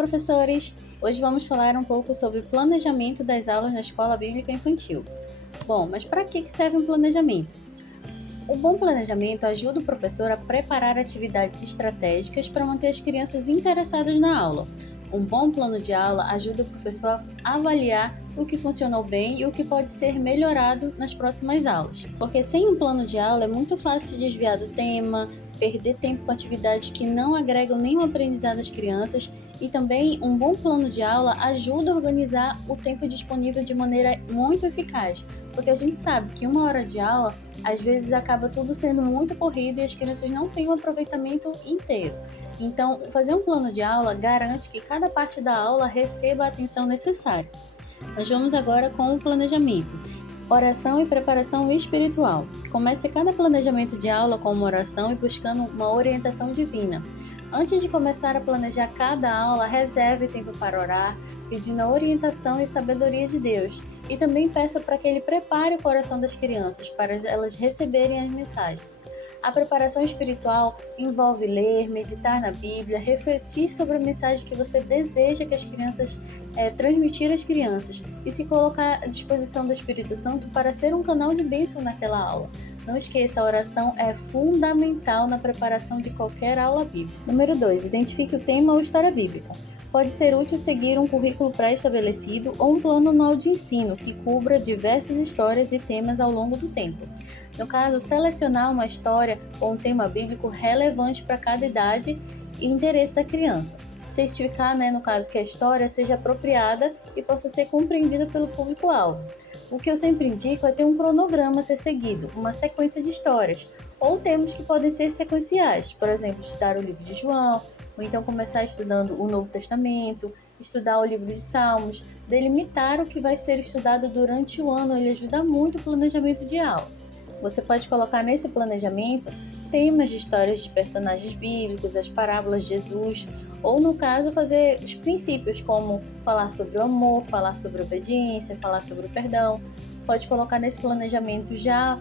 professores! Hoje vamos falar um pouco sobre o planejamento das aulas na escola bíblica infantil. Bom, mas para que serve um planejamento? O bom planejamento ajuda o professor a preparar atividades estratégicas para manter as crianças interessadas na aula. Um bom plano de aula ajuda o professor a avaliar o que funcionou bem e o que pode ser melhorado nas próximas aulas. Porque sem um plano de aula é muito fácil se desviar do tema, perder tempo com atividades que não agregam nenhum aprendizado às crianças, e também um bom plano de aula ajuda a organizar o tempo disponível de maneira muito eficaz, porque a gente sabe que uma hora de aula às vezes acaba tudo sendo muito corrido e as crianças não têm um aproveitamento inteiro. Então, fazer um plano de aula garante que cada parte da aula receba a atenção necessária. Nós vamos agora com o planejamento. Oração e preparação espiritual. Comece cada planejamento de aula com uma oração e buscando uma orientação divina. Antes de começar a planejar cada aula, reserve tempo para orar, pedindo a orientação e sabedoria de Deus. E também peça para que Ele prepare o coração das crianças para elas receberem as mensagens. A preparação espiritual envolve ler, meditar na Bíblia, refletir sobre a mensagem que você deseja que as crianças transmitir às crianças e se colocar à disposição do Espírito Santo para ser um canal de bênção naquela aula. Não esqueça, a oração é fundamental na preparação de qualquer aula bíblica. Número 2. Identifique o tema ou história bíblica. Pode ser útil seguir um currículo pré-estabelecido ou um plano anual de ensino que cubra diversas histórias e temas ao longo do tempo. No caso, selecionar uma história ou um tema bíblico relevante para cada idade e interesse da criança. Certificar, no caso, que a história seja apropriada e possa ser compreendida pelo público-alvo. O que eu sempre indico é ter um cronograma a ser seguido, uma sequência de histórias, ou temas que podem ser sequenciais, por exemplo, estudar o livro de João, ou então começar estudando o Novo Testamento, estudar o livro de Salmos, delimitar o que vai ser estudado durante o ano, ele ajuda muito o planejamento de aula. Você pode colocar nesse planejamento temas de histórias de personagens bíblicos, as parábolas de Jesus, ou no caso fazer os princípios como falar sobre o amor, falar sobre a obediência, falar sobre o perdão. Pode colocar nesse planejamento já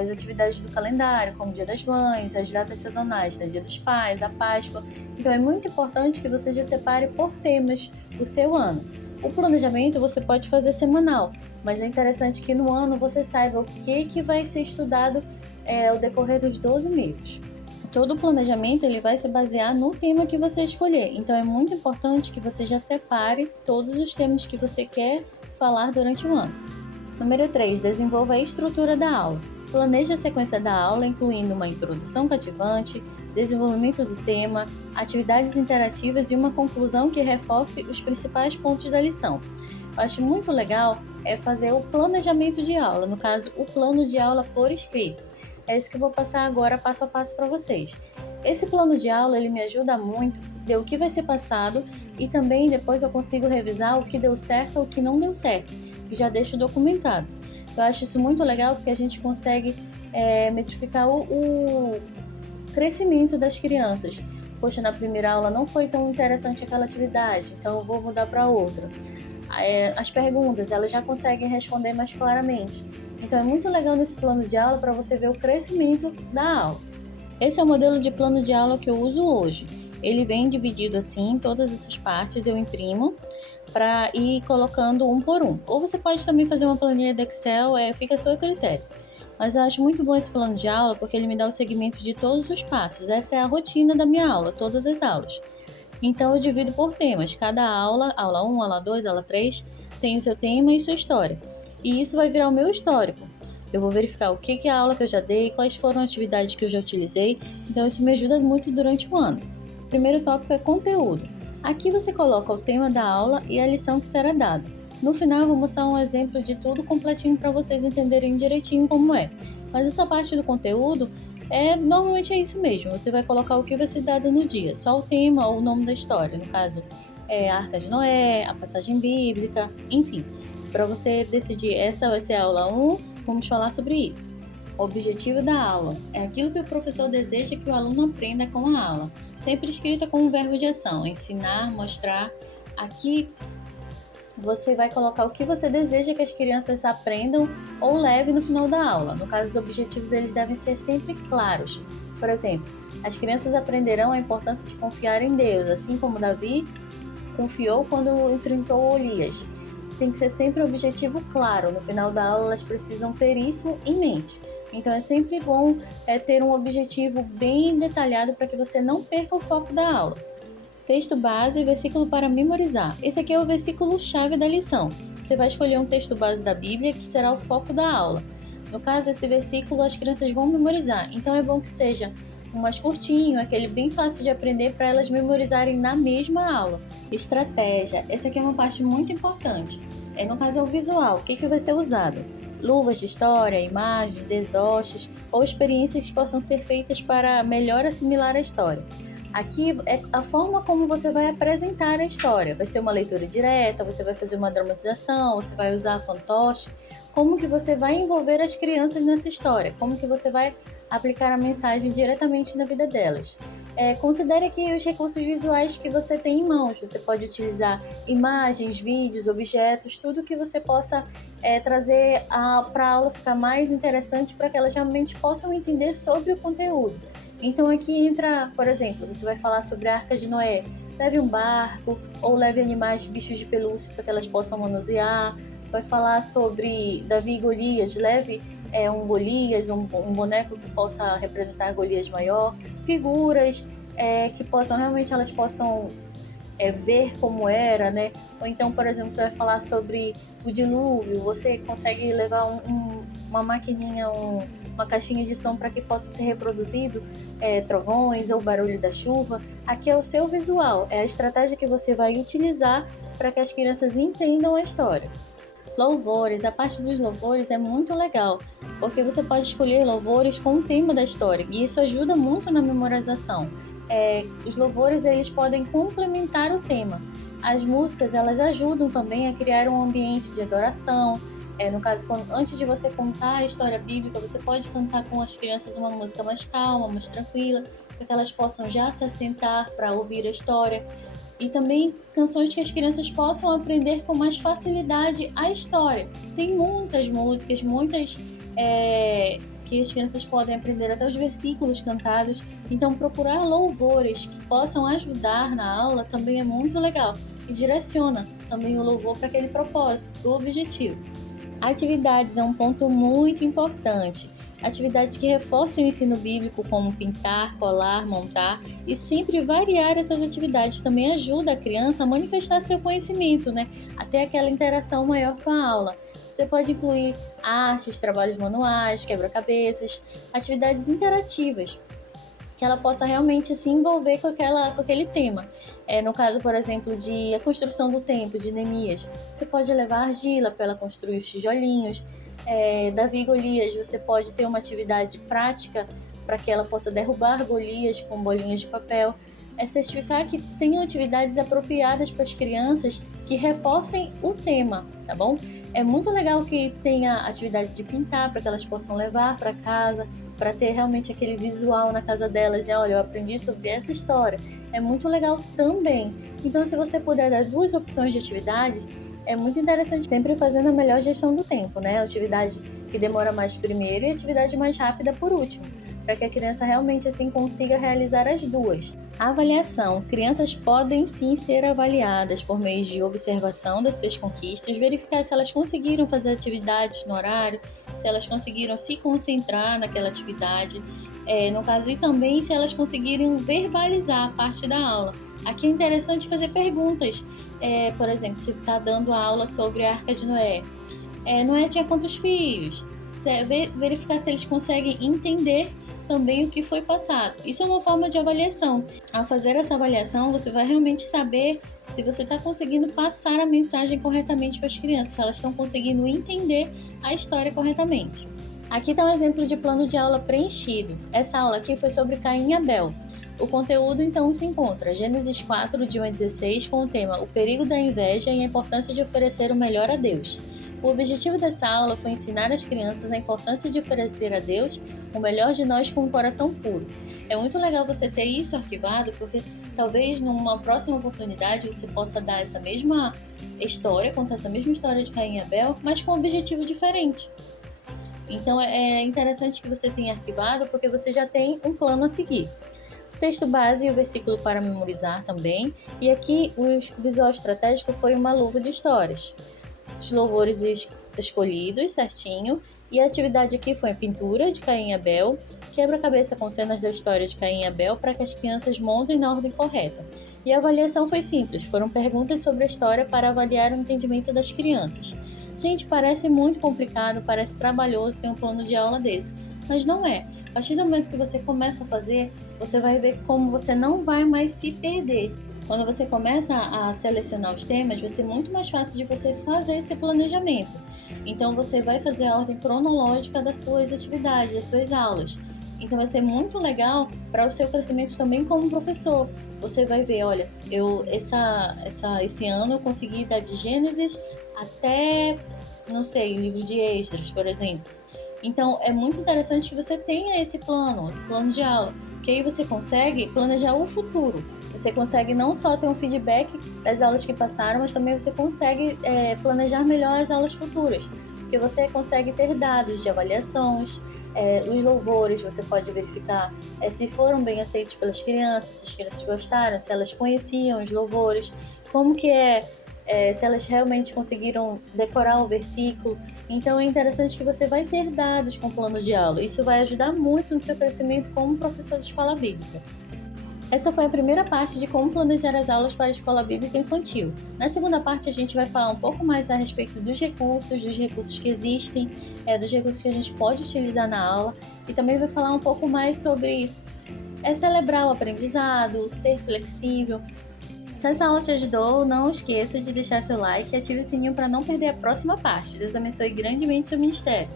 as atividades do calendário, como o Dia das Mães, as datas sazonais, Dia dos Pais, a Páscoa. Então é muito importante que você já separe por temas o seu ano. O planejamento você pode fazer semanal, mas é interessante que no ano você saiba o que vai ser estudado ao decorrer dos 12 meses. Todo o planejamento ele vai se basear no tema que você escolher, então é muito importante que você já separe todos os temas que você quer falar durante o ano. Número 3. Desenvolva a estrutura da aula. Planeje a sequência da aula, incluindo uma introdução cativante, desenvolvimento do tema, atividades interativas e uma conclusão que reforce os principais pontos da lição. Eu acho muito legal fazer o planejamento de aula, no caso, o plano de aula por escrito. É isso que eu vou passar agora passo a passo para vocês. Esse plano de aula ele me ajuda muito a ver o que vai ser passado e também depois eu consigo revisar o que deu certo ou o que não deu certo e já deixo documentado. Eu acho isso muito legal porque a gente consegue metrificar o crescimento das crianças. Poxa, na primeira aula não foi tão interessante aquela atividade, então eu vou mudar para outra. As perguntas, elas já conseguem responder mais claramente. Então é muito legal nesse plano de aula para você ver o crescimento da aula. Esse é o modelo de plano de aula que eu uso hoje. Ele vem dividido assim, todas essas partes eu imprimo para ir colocando um por um. Ou você pode também fazer uma planilha de Excel, fica a seu critério. Mas eu acho muito bom esse plano de aula porque ele me dá o segmento de todos os passos. Essa é a rotina da minha aula, todas as aulas. Então eu divido por temas. Cada aula 1, aula 2, aula 3, tem o seu tema e sua história. E isso vai virar o meu histórico. Eu vou verificar o que é a aula que eu já dei, quais foram as atividades que eu já utilizei. Então isso me ajuda muito durante o ano. O primeiro tópico é conteúdo. Aqui você coloca o tema da aula e a lição que será dada. No final eu vou mostrar um exemplo de tudo completinho para vocês entenderem direitinho como é. Mas essa parte do conteúdo normalmente é isso mesmo. Você vai colocar o que vai ser dado no dia, só o tema ou o nome da história. No caso, a Arca de Noé, a passagem bíblica, enfim. Para você decidir, essa vai ser a aula 1, vamos falar sobre isso. O objetivo da aula é aquilo que o professor deseja que o aluno aprenda com a aula, sempre escrita com um verbo de ação, ensinar, mostrar. Aqui você vai colocar o que você deseja que as crianças aprendam ou levem no final da aula. No caso, os objetivos eles devem ser sempre claros. Por exemplo, As crianças aprenderão a importância de confiar em Deus, assim como Davi confiou quando enfrentou Golias. Tem que ser sempre um objetivo claro. No final da aula, elas precisam ter isso em mente. Então, é sempre bom ter um objetivo bem detalhado para que você não perca o foco da aula. Texto base e versículo para memorizar. Esse aqui é o versículo-chave da lição. Você vai escolher um texto base da Bíblia que será o foco da aula. No caso, esse versículo as crianças vão memorizar. Então, é bom que seja um mais curtinho, aquele bem fácil de aprender para elas memorizarem na mesma aula. Estratégia. Essa aqui é uma parte muito importante. No caso, é o visual. O que vai ser usado? Luvas de história, imagens, desdobros ou experiências que possam ser feitas para melhor assimilar a história. Aqui é a forma como você vai apresentar a história. Vai ser uma leitura direta, você vai fazer uma dramatização, você vai usar fantoche. Como que você vai envolver as crianças nessa história? Como que você vai aplicar a mensagem diretamente na vida delas? Considere aqui os recursos visuais que você tem em mãos. Você pode utilizar imagens, vídeos, objetos, tudo que você possa trazer para a aula ficar mais interessante para que elas realmente possam entender sobre o conteúdo. Então aqui entra, por exemplo, você vai falar sobre a Arca de Noé. Leve um barco ou leve animais, bichos de pelúcia para que elas possam manusear. Vai falar sobre Davi e Golias. Leve um Golias, um boneco que possa representar Golias maior. Figuras que possam, realmente elas possam ver como era, né? Ou então, por exemplo, você vai falar sobre o dilúvio. Você consegue levar uma maquininha, uma caixinha de som para que possa ser reproduzido trovões ou barulho da chuva. Aqui é o seu visual, é a estratégia que você vai utilizar para que as crianças entendam a história. Louvores, a parte dos louvores é muito legal, porque você pode escolher louvores com o tema da história, e isso ajuda muito na memorização. Os louvores, eles podem complementar o tema. As músicas, elas ajudam também a criar um ambiente de adoração. No caso, antes de você contar a história bíblica, você pode cantar com as crianças uma música mais calma, mais tranquila, para que elas possam já se assentar para ouvir a história. E também canções que as crianças possam aprender com mais facilidade a história. Tem muitas músicas, que as crianças podem aprender até os versículos cantados. Então, procurar louvores que possam ajudar na aula também é muito legal. E direciona também o louvor para aquele propósito, para o objetivo. Atividades é um ponto muito importante. Atividades que reforcem o ensino bíblico, como pintar, colar, montar, e sempre variar essas atividades também ajuda a criança a manifestar seu conhecimento, né? Até aquela interação maior com a aula. Você pode incluir artes, trabalhos manuais, quebra-cabeças, atividades interativas, que ela possa realmente se envolver com aquele tema. No caso, por exemplo, de a construção do templo de Neemias, você pode levar argila para ela construir os tijolinhos. Davi e Golias, você pode ter uma atividade prática para que ela possa derrubar Golias com bolinhas de papel. Certificar que tenham atividades apropriadas para as crianças que reforcem o tema, tá bom? É muito legal que tenha atividade de pintar para que elas possam levar para casa, para ter realmente aquele visual na casa delas, né? Olha, eu aprendi sobre essa história. É muito legal também. Então, se você puder dar 2 opções de atividade, é muito interessante, sempre fazendo a melhor gestão do tempo, né? A atividade que demora mais primeiro e a atividade mais rápida por último, para que a criança realmente assim consiga realizar as 2. Avaliação. Crianças podem sim ser avaliadas por meio de observação das suas conquistas, verificar se elas conseguiram fazer atividades no horário, se elas conseguiram se concentrar naquela atividade, no caso, e também se elas conseguiram verbalizar a parte da aula. Aqui é interessante fazer perguntas. Por exemplo, se está dando aula sobre a Arca de Noé. Noé tinha quantos filhos? Verificar se eles conseguem entender também o que foi passado. Isso é uma forma de avaliação. Ao fazer essa avaliação, você vai realmente saber se você está conseguindo passar a mensagem corretamente para as crianças, se elas estão conseguindo entender a história corretamente. Aqui está um exemplo de plano de aula preenchido. Essa aula aqui foi sobre Caim e Abel. O conteúdo, então, se encontra Gênesis 4, de 1 a 16, com o tema O Perigo da Inveja e a Importância de Oferecer o Melhor a Deus. O objetivo dessa aula foi ensinar às crianças a importância de oferecer a Deus o melhor de nós com um coração puro. É muito legal você ter isso arquivado, porque talvez numa próxima oportunidade você possa dar essa mesma história, contar essa mesma história de Caim e Abel, mas com um objetivo diferente. Então é interessante que você tenha arquivado, porque você já tem um plano a seguir. texto base e o versículo para memorizar também. E aqui o visual estratégico foi uma luva de histórias. Os louvores escolhidos certinho. E a atividade aqui foi pintura de Caim e Abel, quebra-cabeça com cenas da história de Caim e Abel para que as crianças montem na ordem correta. E a avaliação foi simples, foram perguntas sobre a história para avaliar o entendimento das crianças. Gente, parece muito complicado, parece trabalhoso ter um plano de aula desse, mas não é. A partir do momento que você começa a fazer, você vai ver como você não vai mais se perder. Quando você começa a selecionar os temas, vai ser muito mais fácil de você fazer esse planejamento. Então você vai fazer a ordem cronológica das suas atividades, das suas aulas. Então vai ser muito legal para o seu crescimento também como professor. Você vai ver, olha, esse ano eu consegui dar de Gênesis até, não sei, o livro de Esdras, por exemplo. Então é muito interessante que você tenha esse plano de aula, que aí você consegue planejar o futuro. Você consegue não só ter um feedback das aulas que passaram, mas também você consegue planejar melhor as aulas futuras, porque você consegue ter dados de avaliações, os louvores, você pode verificar se foram bem aceitos pelas crianças, se as crianças gostaram, se elas conheciam os louvores, como que se elas realmente conseguiram decorar o versículo. Então é interessante que você vai ter dados com o plano de aula. Isso vai ajudar muito no seu crescimento como professor de escola bíblica. Essa foi a primeira parte de como planejar as aulas para a escola bíblica infantil. Na segunda parte a gente vai falar um pouco mais a respeito dos recursos que existem, dos recursos que a gente pode utilizar na aula, e também vai falar um pouco mais sobre celebrar o aprendizado, ser flexível. Se essa aula te ajudou, não esqueça de deixar seu like e ative o sininho para não perder a próxima parte. Deus abençoe grandemente seu ministério.